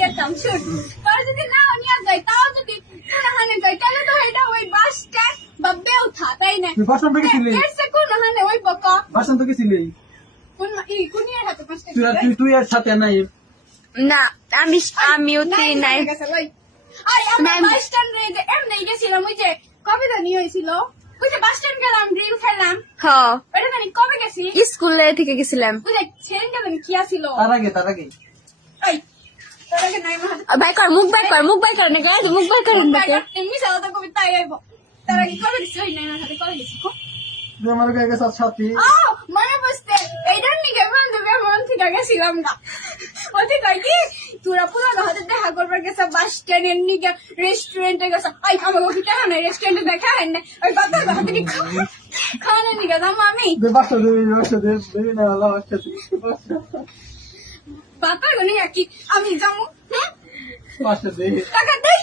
গেতাম shoot পরে যদি না নিয়ে যাই তাও যদি হানে যাই তাহলে তো এটা ওই বাস স্ট্যান্ড বা বেউথা তাই না তুই বাসন থেকে ছিলি এর সে কোন হানে ওই বকা বাসন থেকে ছিলি কোন কোনিয়ার হাতে পাঁচটা তুই এর সাথে নাই না আমিও তুই নাই আই আমরা বাস স্ট্যান্ড রে এমনি গেছিলাম ওই যে কবে জানি হয়েছিল ওই যে বাস স্ট্যান্ড গেলাম ড্রিল খেলাম হ্যাঁ ওটা জানি কবে গেছি স্কুলে থেকে গেছিলাম ওই যে ছেড়ে গেলাম কি আছিল তার আগে এই তোর আগে নাই মা বাই কর মুখ বাই কর না গাইজ মুখ বাই কর নাকি এমনি সালা তো কবিতা আইবো তার আগে কবে গেছি ওই নাই হাতে কবে গেছি তুই আমার গায়ে গেছিস সাথী মনে বসতে এইটার নিকে বান্ধবী মন থেকে গেছিলাম না ওতে কই কি তোরা পুরো হাতে দেখা করবার গেছে বাস স্ট্যান্ডের নিকে রেস্টুরেন্টে গেছে আই আমার ওই টাকা নাই রেস্টুরেন্টে দেখা হয় না ওই কথা হাতে কি খাওয়ানোর নিকে দাম আমি বাসা দে না আল্লাহ বাসা দে বাবা গনি কি আমি যাবো বাসা দে টাকা দেই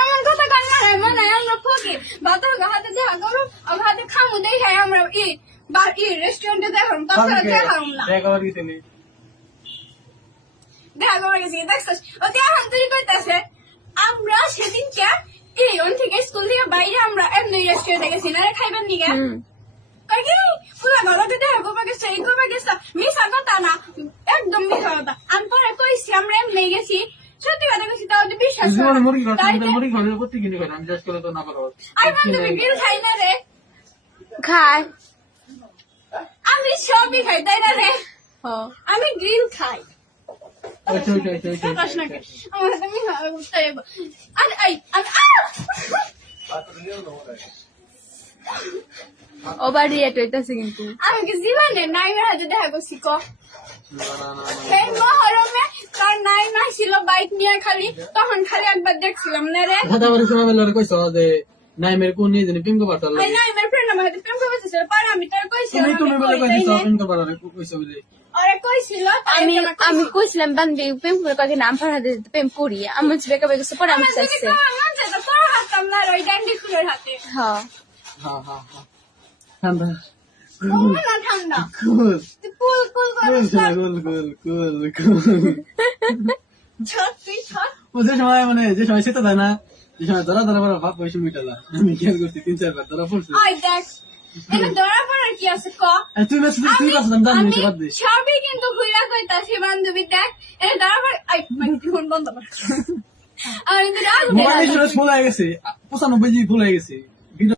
এমন কথা কান না মনে আমরা ফকি বাবা হাতে দেখা করো আমার হাতে খামু দেখাই আমরা রেস্টুরেন্টে দেখাম তাছাড়া দেখাম না দেখা গেছিলি দেখা করে গেছি দেখছিস ও দেখান তুই কইতাছে আমরা সেদিন কে এই অন থেকে স্কুল থেকে বাইরে আমরা এমনি রেস্টুরেন্টে গেছি না খাইবেন নিকে কই কি পুরো ঘরতে দেখা করবা গেছে এই করবা গেছে মিছা কথা না একদম মিছা কথা আমি পরে কইছি আমরা এমনি গেছি সত্যি কথা কইছি তাও তো বিশ্বাস জীবনে মুরগি খাওয়ার প্রতি কিনে খাই আমি জাস্ট করে তো না পারো আই বান্ধবী বিল খাই না রে খায় আমি সবই খাই তাই না রে আমি গ্রিল খাই প্রশ্ন কে আমার হাতে মিঠা উঠতে আর ওভার রিয়েক্ট হইতাছে কিন্তু আমি কি জীবনে নাইমের হাতে দেখা করছি ক এই মহরমে তার নাইমা ছিল বাইক নিয়ে খালি তখন খালি একবার দেখছিলাম না রে কথা বলে সময় বেলার কইছ যে নাইমের কোন নিয়ে জানি পিঙ্ক পাঠাল এই নাইমের ফ্রেন্ড আমার হাতে প্রেম করেছিল পরে আমি তার কইছিলাম তুমি বলে কইছ পিঙ্ক পাঠাল কইছ বলে আরে কইছিল আমি কইছিলাম বান্ধবী প্রেম করে কয়েক নাম ফাড়া দিয়ে প্রেম করি আমি বেকা বেকা পরে আমি চাইছে হ্যাঁ ঠান্ডা ঠান্ডা কুল কুল কুল যে সময় মানে যে সময় সেটা দেয় না যে সময় ধরা ধরা ভাব পয়সা মিটালা আমি খেয়াল করছি 3-4 বার ধরা পড়ছে ধরা পড়ার কি আছে ক তুই বাদ দে সবই কিন্তু ঘুরা কইতাছি বান্ধবী দেখ এটা ধরা পড় ফোন বন্ধ কর আমি মোবাইল ফুল হয়ে গেছে 95 জি ফুল হয়ে গেছে